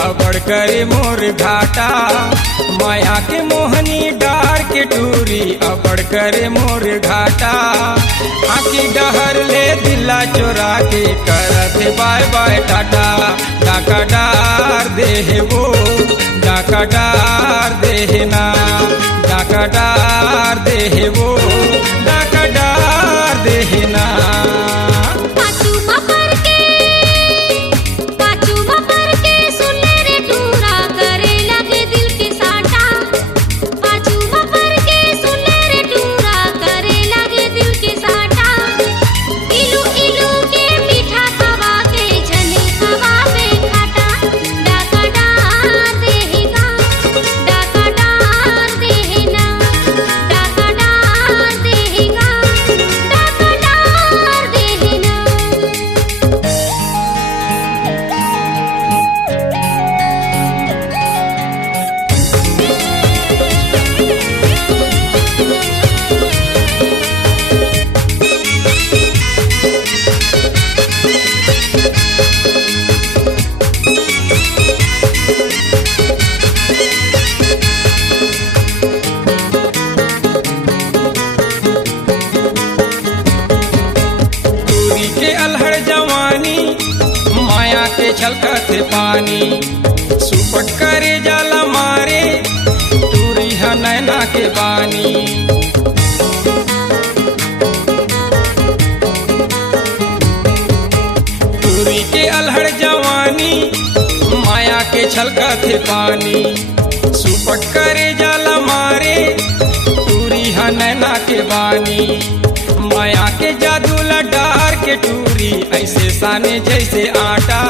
अबड़ करे मोर घाटा। माया के मोहनी डार के टूरी अबड़ करे मोर घाटा। आखी डहर ले दिला चोरा के करत बाय बाय टाटा। डाका डार दे वो डाका डार दे ना, डाका डार दे वो डाका डार दे ना। छलकत पानी सुपट करे जाला मारे टूरी है नैना के बानी। टूरी के अलहड़ जवानी माया के छलकत पानी सुपट करे जाला मारे टूरी है नैना के बानी। माया के जादू लडार के टूरी ऐसे साने जैसे आटा।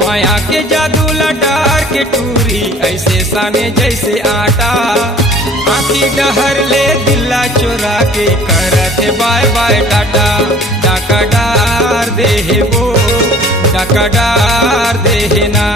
माया के जादू लडार के टूरी ऐसे साने जैसे आटा। आखी डहर ले दिला चोरा के करत बाय बाय टाटा। डाका डार दे वो डाका डार दे ना।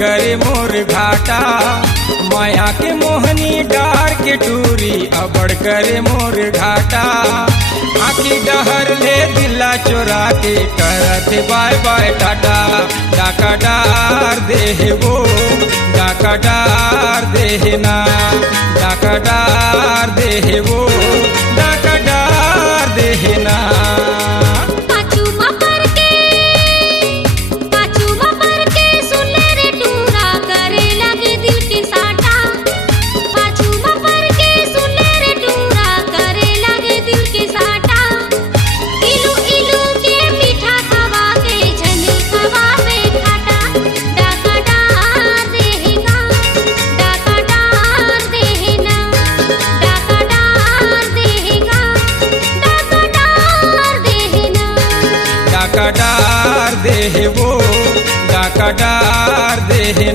करे मोर घाटा। माया के मोहनी डार के टूरी अबड़ करे मोर घाटा। आखी डहर ले दिला चोरा के करत बाय बाय टाटा। डाका डार दे वो डाका डार दे ना, डाका डार दे वो डाका डार दे ना। डाका डार दे वो डाका डार दे